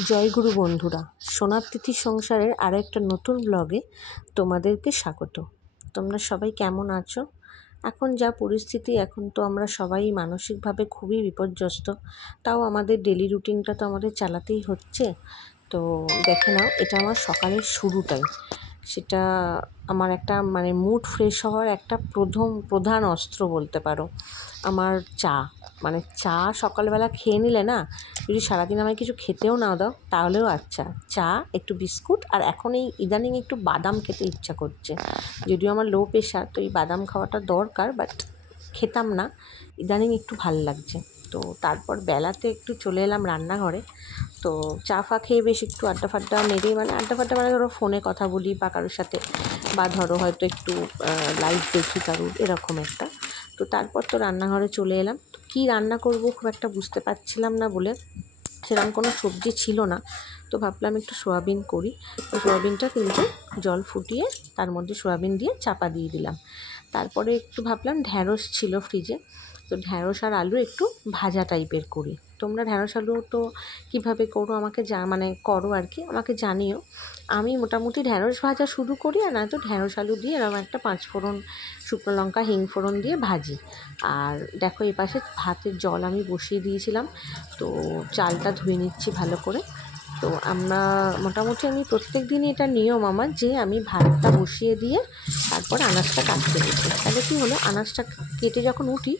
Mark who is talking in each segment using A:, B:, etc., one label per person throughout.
A: জয়গুরু বন্ধুরা, সোনার তিথি সংসারের আরও একটা নতুন ব্লগে তোমাদেরকে স্বাগত। তোমরা সবাই কেমন আছো? এখন যা পরিস্থিতি, এখন তো আমরা সবাই মানসিকভাবে খুবই বিপর্যস্ত। তাও আমাদের ডেলি রুটিনটা তো আমাদের চালাতেই হচ্ছে। তো দেখে নাও, এটা আমার সকালের শুরুটাই। সেটা আমার একটা মানে মুড ফ্রেশ হওয়ার একটা প্রথম, প্রধান অস্ত্র বলতে পারো। আমার চা মানে চা সকালবেলা খেয়ে নিলে না, যদি সারাদিন আমায় কিছু খেতেও না দাও, তাহলেও আচ্ছা। চা, একটু বিস্কুট আর এখন এই ইদানিং একটু বাদাম খেতে ইচ্ছা করছে। যদিও আমার লো প্রেশার তো এই বাদাম খাওয়াটা দরকার বাট খেতাম না। ইদানিং একটু ভালো লাগছে। তো তারপর বেলাতে একটু চলে এলাম রান্নাঘরে। তো চা ফা খেয়ে বেশ একটু আড্ডা ফাড্ডা মেরে মানে আড্ডা ফাড্ডা মানে ধরো ফোনে কথা বলি বা কারোর সাথে বা ধরো হয়তো একটু লাইভ দেখি কারুর, এরকম একটা। তো তারপর তো রান্নাঘরে চলে এলাম। তো কী রান্না করব খুব একটা বুঝতে পারছিলাম না বলে সেরকম কোনো সবজি ছিল না। তো ভাবলাম একটু সোয়াবিন করি। তো সোয়াবিনটা কিন্তু জল ফুটিয়ে তার মধ্যে সোয়াবিন দিয়ে চাপা দিয়ে দিলাম। তারপরে একটু ভাবলাম ঢ্যাঁড়স ছিল ফ্রিজে তো ঢ্যাঁড়স আর আলু একটু ভাজা টাইপের করি। তোমরা ঢ্যাঁড়স আলু তো কীভাবে করো আমাকে যা মানে করো আর কি, আমাকে জানিও। আমি মোটামুটি ঢ্যাঁড়স ভাজা শুরু করি আর নয়তো ঢ্যাঁড়স আলু দিয়ে এরকম একটা পাঁচ ফোড়ন শুকনো লঙ্কা, হিং ফোড়ন দিয়ে ভাজি। আর দেখো এই পাশে ভাতের জল আমি বসিয়ে দিয়েছিলাম, তো চালটা ধুয়ে নিচ্ছি ভালো করে। তো আমরা মোটামুটি আমি প্রত্যেক দিনই এটা নিয়ম আমার যে আমি ভাতটা বসিয়ে দিয়ে তারপর আনাজটা কাটতে দিচ্ছি তাহলে কী হলো? আনাজটা কেটে যখন উঠি,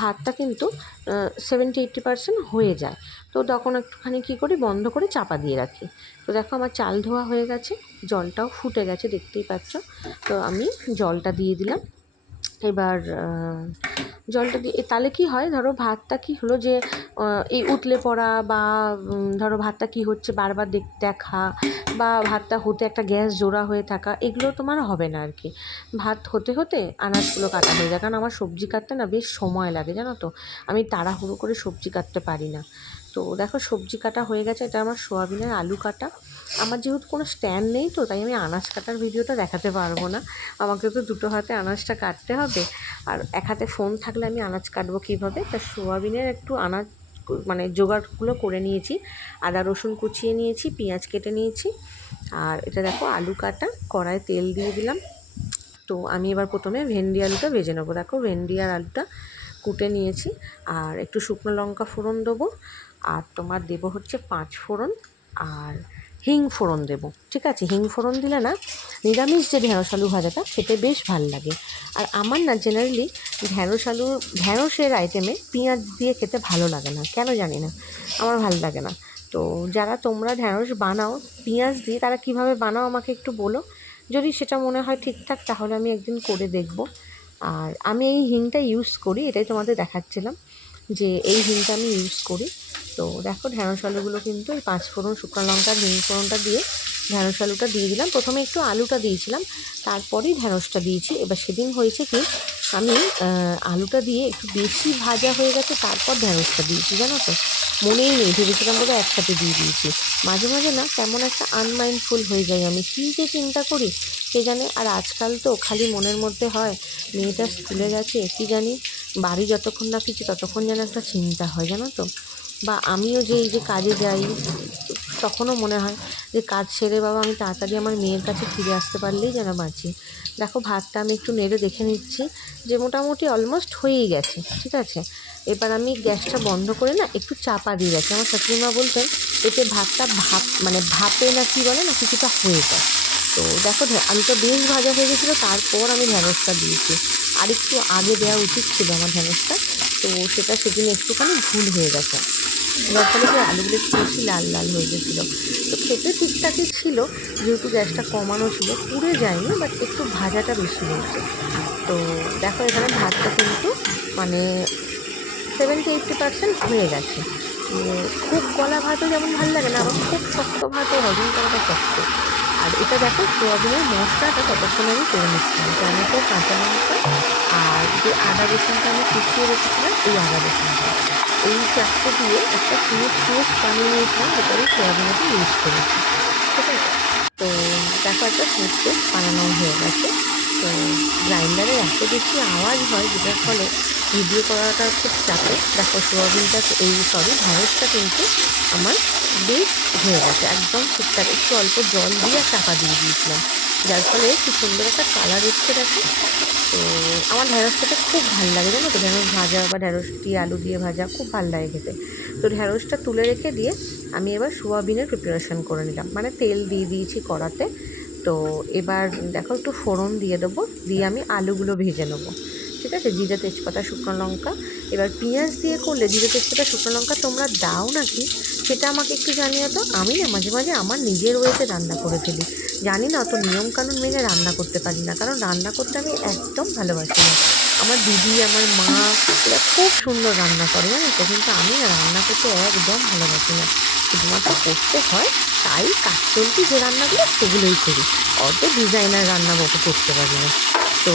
A: ভাতটা কিন্তু সেভেন্টি এইট্টি পার্সেন্ট হয়ে যায়। তো তখন একটুখানি কী করি? বন্ধ করে চাপা দিয়ে রাখি। তো দেখো আমার চাল ধোয়া হয়ে গেছে, জলটাও ফুটে গেছে, দেখতেই পাচ্ছ। তো আমি জলটা দিয়ে দিলাম। এবার জলটা দিয়ে তাহলে কী হয়? ধরো ভাতটা কী হলো যে এই উতলে পড়া বা ধরো ভাতটা কী হচ্ছে বারবার দেখ, দেখা বা ভাতটা হতে একটা গ্যাস জোড়া হয়ে থাকা, এগুলো তোমার হবে না আর কি ভাত হতে হতে আনাজগুলো কাটা হয়ে যায়। কারণ আমার সবজি কাটতে না বেশ সময় লাগে, জানো তো? আমি তাড়াহুড়ো করে সবজি কাটতে পারি না। তো দেখো সবজি কাটা হয়ে গেছে, এটা আমার সোয়াবিনের আলু কাটা। আমার যেহেতু কোনো স্ট্যান্ড নেই তো, তাই আমি আনাজ কাটার ভিডিওটা দেখাতে পারব না। আমাকে তো দুটো হাতে আনাজটা কাটতে হবে। আর এক হাতে ফোন থাকলে আমি আনাজ কাটবো কীভাবে? তা সোয়াবিনের একটু আনাজ মানে জোগাড়গুলো করে নিয়েছি। আদা রসুন কুচিয়ে নিয়েছি, পেঁয়াজ কেটে নিয়েছি। আর এটা দেখো, আলু কাটা কড়ায় তেল দিয়ে দিলাম। তো আমি এবার প্রথমে ভেন্ডি আলুটা ভেজে নেব। দেখো, ভেন্ডি আর আলুটা কুটে নিয়েছি। আর একটু শুকনো লঙ্কা ফোড়ন দেবো। আর তোমার দেবো হচ্ছে পাঁচ ফোড়ন। আর হিং ফোড়ন দেবো, ঠিক আছে? হিং ফোড়ন দিলে না নিরামিষ যে ঢ্যাঁড়স আলু ভাজাটা খেতে বেশ ভালো লাগে। আর আমার না জেনারেলি ঢ্যাঁড়স আলু ঢ্যাঁড়সের আইটেমে পেঁয়াজ দিয়ে খেতে ভালো লাগে না, কেন জানি না? আমার ভালো লাগে না। তো যারা তোমরা ঢ্যাঁড়স বানাও, পেঁয়াজ দিয়ে তারা কীভাবে বানাও আমাকে একটু বলো। যদি সেটা মনে হয় ঠিকঠাক, তাহলে আমি একদিন করে দেখব। আর আমি এই হিংটা ইউজ করি, এটাই তোমাদের দেখাচ্ছিলাম যে এই হিংটা আমি ইউজ করি। তো দেখো ঢ্যাঁড়স আলুগুলো কিন্তু এই পাঁচ ফোড়ন শুকনো লঙ্কা ফোড়নটা দিয়ে ঢ্যাঁড়স আলুটা দিয়ে দিলাম। প্রথমে একটু আলুটা দিয়েছিলাম, তারপরেই ঢ্যাঁড়সটা দিয়েছি। এবার সেদিন হয়েছে কি, আমি আলুটা দিয়ে একটু বেশি ভাজা হয়ে গেছে, তারপর ঢ্যাঁড়সটা দিয়েছি, জানো তো? মনেই নেই, ভেবেছিলাম বোধহয় একসাথে দিয়ে দিয়েছি। মাঝে মাঝে না কেমন একটা আনমাইন্ডফুল হয়ে যায় আমি, কী যে চিন্তা করি কে জানে? আর আজকাল তো খালি মনের মধ্যে হয়, মেয়েটা স্কুলে গেছে, কী জানি? বাড়ি যতক্ষণ না কিছু ততক্ষণ যেন একটা চিন্তা হয়, জানো তো? বা আমিও যে এই যে কাজে যাই, তখনও মনে হয় যে কাজ সেরে বাবা আমি তাড়াতাড়ি আমার মেয়ের কাছে ফিরে আসতে পারলেই যেন বাঁচি। দেখো, ভাতটা আমি একটু নেড়ে দেখে নিচ্ছি যে মোটামুটি অলমোস্ট হয়েই গেছে, ঠিক আছে? এবার আমি গ্যাসটা বন্ধ করে না একটু চাপা দিয়ে গেছি আমার শাশুড়িমা বলতেন, এতে ভাতটা ভাপ মানে ভাপে না কি বলে না কিছুটা হয়ে যায়। তো দেখো আলুটা বেশ ভাজা হয়ে গেছিল, তারপর আমি ঢ্যাঁড়সটা দিয়েছি। আর একটু আগে দেওয়া উচিত ছিল আমার ঢ্যাঁড়সটা তো সেটা সেদিন একটুখানি ভুল হয়ে গেছে। যার ফলে কি আলুগুলো একটু বেশি লাল লাল হয়ে গেছিল? তো খেতে ঠিকঠাকই ছিল, যেহেতু গ্যাসটা কমানো ছিল, পুড়ে যায়নি বাট একটু ভাজাটা বেশি হয়েছে। তো দেখো এখানে ভাতটা কিন্তু মানে সেভেন্টি এইটটি পার্সেন্ট হয়ে গেছে। খুব গলা ভাতও যেমন ভালো লাগে না, আবার খুব শক্ত ভাতও হজম করাটা শক্ত। আর এটা দেখো সোয়াবিনের মশলাটা ততক্ষণ আমি করে নিচ্ছিলাম টমেটো, কাঁচা লঙ্কা আর যে আদা রসুনটা আমি কুচিয়ে রেখেছিলাম, এই আদা রসুনটা। এই চারটে দিয়ে একটা স্মুথ স্মুথ বানিয়ে নিয়েছিলাম, যেটা আমি সোয়াবিনটা ইউজ করেছি। ঠিক আছে? তো দেখো একটা পেস্ট বানানো হয়ে গেছে। তো গ্রাইন্ডারের এত বেশি আওয়াজ হয়, যেটার ফলে ভিডিও করাটা খুব চাপে। দেখো সোয়াবিনটা এই সরি ঢ্যাঁড়সটা কিন্তু আমার বেশ হয়ে গেছে, একদম ঠিকঠাক একটু অল্প জল দিয়ে চাপা দিয়ে দিয়েছিলাম। যার ফলে কি সুন্দর একটা কালার এসছে দেখো। তো আমার ঢ্যাঁড়স খেতে খুব ভালো লাগে, জানো তো? ঢ্যাঁড়স ভাজা বা ঢ্যাঁড়স দিয়ে আলু দিয়ে ভাজা খুব ভালো লাগে খেতে। তো ঢ্যাঁড়সটা তুলে রেখে দিয়ে আমি এবার সোয়াবিনের প্রিপারেশান করে নিলাম। মানে তেল দিয়ে দিয়েছি কড়াতে। তো এবার, দেখো, একটু ফোড়ন দিয়ে দেবো। দিয়ে আমি আলুগুলো ভেজে নেব। ঠিক আছে? জিরে, তেজপাতা, শুকনো লঙ্কা। এবার পেঁয়াজ দিয়ে করলে জিরে, তেজপাতা, শুকনো লঙ্কা তোমরা দাও নাকি? সেটা আমাকে একটু জানিও তো। আমি না মাঝে মাঝে আমার নিজের ওয়েতে রান্না করে ফেলি। জানি না অত নিয়মকানুন মেনে রান্না করতে পারি না। কারণ রান্না করতে আমি একদম ভালোবাসি না। আমার দিদি, আমার মা, এরা খুব সুন্দর রান্না করে, জানো তো? কিন্তু আমি না রান্না করতে একদম ভালোবাসি না। শুধুমাত্র করতে হয়, তাই কাজ চলতি যে রান্নাগুলো সেগুলোই করি। অত ডিজাইনার রান্না মতো করতে পারি না। তো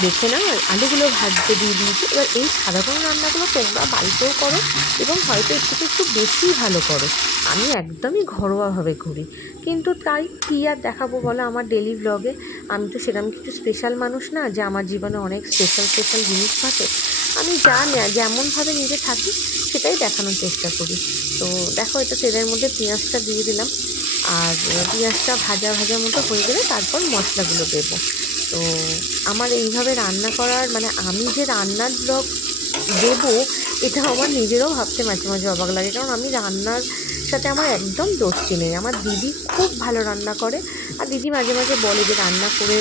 A: দেখে না আলুগুলো ভাজতে দিয়ে দিয়েছি। এবার এই সাধারণ রান্নাগুলো তোমরা বাড়িতেও করো এবং হয়তো একটু একটু বেশি ভালো করো। আমি একদমই ঘরোয়াভাবে করি। কিন্তু তাই কী আর দেখাবো বলো? আমার ডেলি ব্লগে আমি তো সেরকম কিছু স্পেশাল মানুষ না যে আমার জীবনে অনেক স্পেশাল স্পেশাল জিনিস থাকে আমি যা যেমনভাবে নিজে থাকি সেটাই দেখানোর চেষ্টা করি। তো দেখো এটা তেলের মধ্যে পেঁয়াজটা দিয়ে দিলাম। আর পেঁয়াজটা ভাজা ভাজা মতো হয়ে গেলে তারপর মশলাগুলো দেবো। তো আমার এইভাবে রান্না করার মানে আমি যে রান্নার ব্লগ দেবো, এটা আমার নিজেরও ভাবতে মাঝে মাঝে অবাক লাগে। কারণ আমি রান্নার সাথে আমার একদম দোস্তি নেই। আমার দিদি খুব ভালো রান্না করে। আর দিদি মাঝে মাঝে বলে যে রান্না করে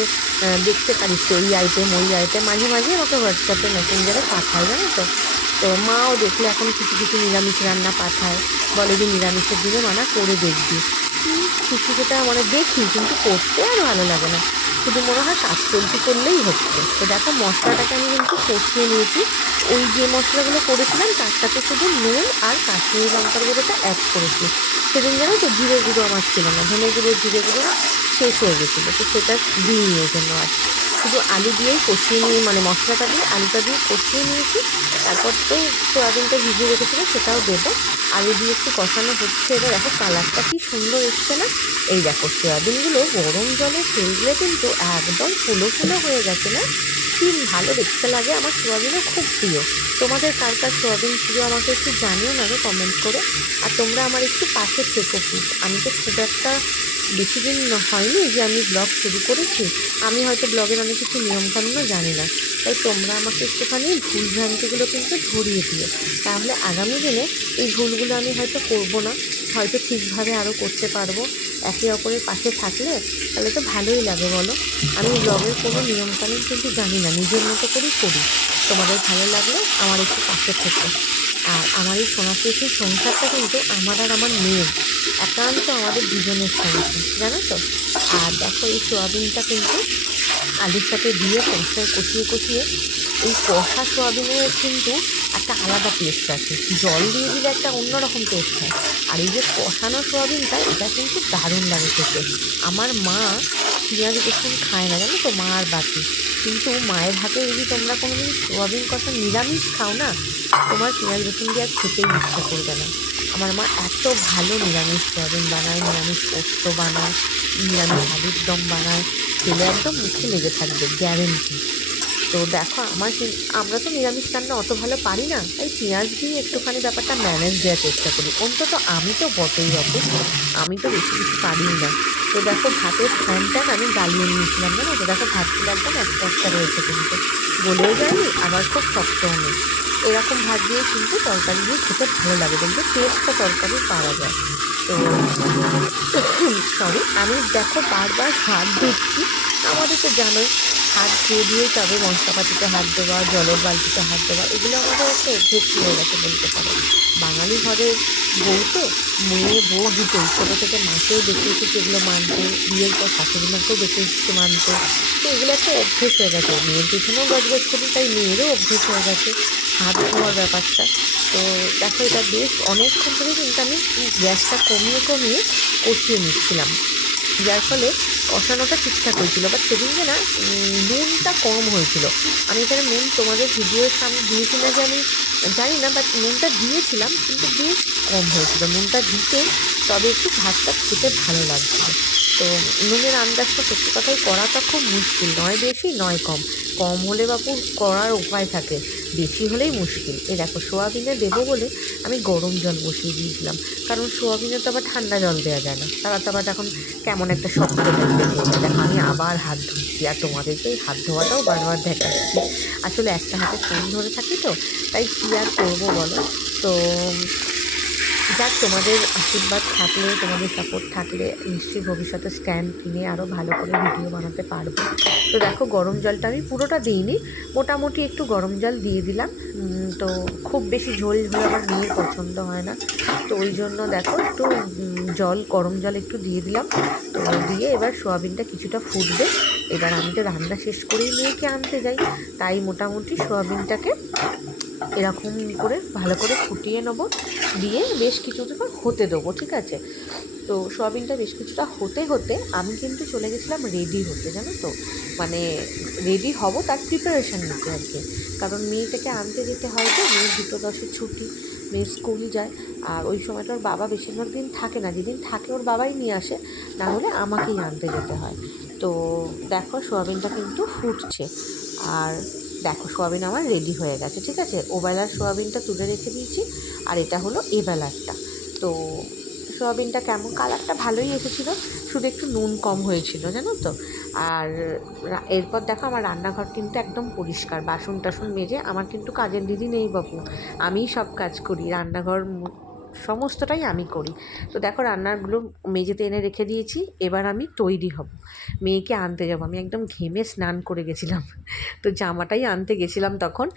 A: দেখতে পারিস এই আইটেম ওই আইটেম মাঝে মাঝে আমাকে হোয়াটসঅ্যাপে মেসেঞ্জারে পাঠায় জানো তো? তো মাও দেখলে এখন কিছু কিছু নিরামিষ রান্না পাঠায়। বলে যে নিরামিষের দিনে মানা করে দেখবি। কিছু যেটা মানে দেখি, কিন্তু করতে আর ভালো লাগে না। শুধু মনে হয় কাজ চলতি করলেই হচ্ছে। তো দেখো মশলাটাকে আমি কিন্তু কষিয়ে নিয়েছি। ওই যে মশলাগুলো করেছিলাম তার সাথে শুধু নুন আর কাশ্মীরি লঙ্কার গুঁড়োটা অ্যাড করেছি। সেদিন জানো তো জিরে গুঁড়ো আমার ছিল না, ধনে গুঁড়ো, জিরে গুঁড়ো শেষ হয়ে গেছিল, তো সেটা দিই নিয়ে জন্য আর শুধু আলু দিয়েই কষিয়ে নিয়ে মানে মশলাটা দিয়ে, আলুটা দিয়ে কষিয়ে নিয়েছি। তারপর তো সোয়াবিনটা ভিজিয়ে রেখেছিলো সেটাও দেবো। আলু দিয়ে একটু কষানো হচ্ছে। এবার দেখো কালারটা কি সুন্দর এসছে না? এই দেখো, সোয়াবিনগুলো গরম জলে ফেললে কিন্তু একদম ফুলো ফুলো হয়ে গেছে না? কি ভালো দেখতে লাগে, আমার সোয়াবিনও খুব প্রিয়। তোমাদের কার কার সোয়াবিন প্রিয় আমাকে একটু জানিও না কমেন্ট করে। আর তোমরা আমার একটু পাশে থেকো প্লিজ আমি তো খুব একটা বেশি দিন হয়নি যে আমি ব্লগ শুরু করেছি। আমি হয়তো ব্লগের অনেক কিছু নিয়মকানুনও জানি না। তাই তোমরা আমাকে একটুখানি ভুল ভ্রান্তিগুলো কিন্তু ধরিয়ে দিও। তাহলে আগামী দিনে এই ভুলগুলো আমি হয়তো করব না। হয়তো ঠিকভাবে আরও করতে পারব। একে অপরের পাশে থাকলে তাহলে তো ভালোই লাগে বলো। আমি ব্লগের কোনো নিয়মকানুন কিন্তু জানি না, নিজের মতো করেই করি। তোমাদের ভালো লাগলে আমার একটু পাশে থেকে। আর আমার এই সোনাশ্রী সংসারটা কিন্তু আমার আর আমার মেয়ের। একান্ত আমাদের দুজনের সংসার, জানো তো? আর দেখো এই সোয়াবিনটা কিন্তু আলুর সাথে দিয়ে কষায় কষিয়ে কষিয়ে এই কষা সোয়াবিনের কিন্তু একটা আলাদা টেস্ট আছে। জল দিয়ে দিলে একটা অন্যরকম টেস্ট হয়। আর এই যে কষানো সোয়াবিনটা, এটা কিন্তু দারুণ লাগে খেতে। আমার মা পেঁয়াজ, রসুন খায় না, জানো তো? মা আর বাকি। কিন্তু মায়ের হাতে যদি তোমরা কোনো দিন সোয়াবিন কষা নিরামিষ খাও না, তোমার পেঁয়াজ, রসুন দিয়ে আর খেতেই ইচ্ছা করবে না। আমার মা এত ভালো নিরামিষ সোয়াবিন বানায়, নিরামিষ পোস্ত বানায়, নিরামিষ আলুর দম বানায়, খেলে একদম মুখে লেগে থাকবে গ্যারেন্টি তো দেখো, আমার আমরা তো নিরামিষ রান্না অত ভালো পারি না, তাই পেঁয়াজ দিয়ে একটুখানি ব্যাপারটা ম্যানেজ দেওয়ার চেষ্টা করি। অন্তত আমি তো বটেই বটে আমি তো বেশি কিছু পারি না। তো দেখো, ভাতের ফ্যানটা আমি গালিয়ে নিয়েছিলাম, জানো? তো দেখো ভাতগুলো একদম একটা একটা রয়েছে কিন্তু। গলেও যায়নি, আবার খুব শক্তও নেই। এরকম ভাত দিয়ে কিন্তু তরকারি দিয়ে খেতে ভালো লাগে বলতে টেস্টটা তরকারি পাওয়া যায়। তো সরি আমি দেখো বারবার হাত দিচ্ছি। আমাদের তো জানোই, হাত ধুয়ে ধুয়ে তবে মশলাপাতিতে হাত দেওয়া, জলের বালতিতে হাত দেওয়া, এগুলো আমাদের একটা অভ্যেস হয়ে গেছে বলতে পারো বাঙালি ঘরের বউ তো মেয়ে, বউ দুটোই। ছোটো থেকে মাকেও দেখে এসেছি এগুলো মানতে, বিয়ের পর শাশুড়ি মাকেও দেখে এসেছি মানতে। তো এগুলো একটা অভ্যেস হয়ে গেছে। মেয়ের পিছনেও গজগজ করি তাই মেয়েরও অভ্যেস হয়ে গেছে হাত ধোয়ার ব্যাপারটা। তো দেখো, এটা বেশ অনেকক্ষণ ধরে কিন্তু আমি গ্যাসটা কমিয়ে কমিয়ে কষিয়ে নিচ্ছিলাম। যার ফলে কষানোটা ঠিকঠাক হয়েছিল। বাট সেদিনকে না নুনটা কম হয়েছিল। আমি এখানে নুন তোমাদের ভিডিওর সামনে দিয়েছি না আমি জানি না বাট নুনটা দিয়েছিলাম, কিন্তু বেশ কম হয়েছিল। নুনটা দিতে তবে একটু ভাতটা খেতে ভালো লাগছিল। তো নুনের আন্দাজটা সত্যি কথাই করাটা খুব মুশকিল। নয় বেশি, নয় কম। কম হলে বাপু করার উপায় থাকে। বেশি হলেই মুশকিল। এই দেখো, সোয়াবিনে দেবো বলে আমি গরম জল বসিয়ে দিয়েছিলাম। কারণ সোয়াবিনে তো আবার ঠান্ডা জল দেওয়া যায় না। তারা তো আবার এখন কেমন একটা শক্ত দেখো, আমি আবার হাত ধুচ্ছি আর তোমাদেরকে এই হাত ধোয়াটাও বারবার দেখাচ্ছি। আসলে একটা হাতে ফোন ধরে থাকি তো, তাই কী আর করব বলো? তো যাক তোমাদের আশীর্বাদ থাকলে, তোমাদের সাপোর্ট থাকলে নিশ্চয়ই ভবিষ্যতে স্ট্যান্ড কিনে আরও ভালো করে ভিডিও বানাতে পারব। তো দেখো, গরম জলটা আমি পুরোটা দিইনি, মোটামুটি একটু গরম জল দিয়ে দিলাম। তো খুব বেশি ঝোল ঝোল আমার মেয়ের পছন্দ হয় না। তো ওই জন্য দেখো, একটু জল, গরম জল একটু দিয়ে দিলাম। তো দিয়ে এবার সোয়াবিনটা কিছুটা ফুটবে। এবার আমি তো রান্না শেষ করেই মেয়েকে আনতে যাই। তাই মোটামুটি সোয়াবিনটাকে এরকম করে ভালো করে ফুটিয়ে নেব। দিয়ে বেশ কিছুক্ষণ হতে দেবো, ঠিক আছে? তো সোয়াবিনটা বেশ কিছুটা হতে হতে আমি কিন্তু চলে গেছিলাম রেডি হতে, জানো তো? মানে রেডি হব তার প্রিপারেশান নিতে আর কি। কারণ মেয়েটাকে আনতে যেতে হয় তো, মেয়ের দুটো দশের ছুটি মেয়ে স্কুল যায়। আর ওই সময়টা ওর বাবা বেশিরভাগ দিন থাকে না, যেদিন থাকে ওর বাবাই নিয়ে আসে, না হলে আমাকেই আনতে যেতে হয়। তো দেখো, সোয়াবিনটা কিন্তু ফুটছে। আর দেখো, সোয়াবিন আমার রেডি হয়ে গেছে, ঠিক আছে? ওবেলার সোয়াবিনটা তুলে রেখে দিয়েছি, আর এটা হলো এবেলারটা। তো সোয়াবিনটা কেমন? কালারটা ভালোই এসেছিল, শুধু একটু নুন কম হয়েছিল, জানো তো? আর এরপর দেখো আমার রান্নাঘর কিন্তু একদম পরিষ্কার বাসন টাসন মেজে, আমার কিন্তু কাজের দিদি নেই বাবু। আমিই সব কাজ করি, রান্নাঘর সমস্তটাই আমি করি। তো দেখো রান্নাগুলো মেঝেতে এনে রেখে দিয়েছি, এবার আমি তৈরি হব। মেয়েকে আনতে যাব। আমি একদম ঘেমে স্নান করে গেছিলাম। তো জামাটাই আনতে গেছিলাম তখন।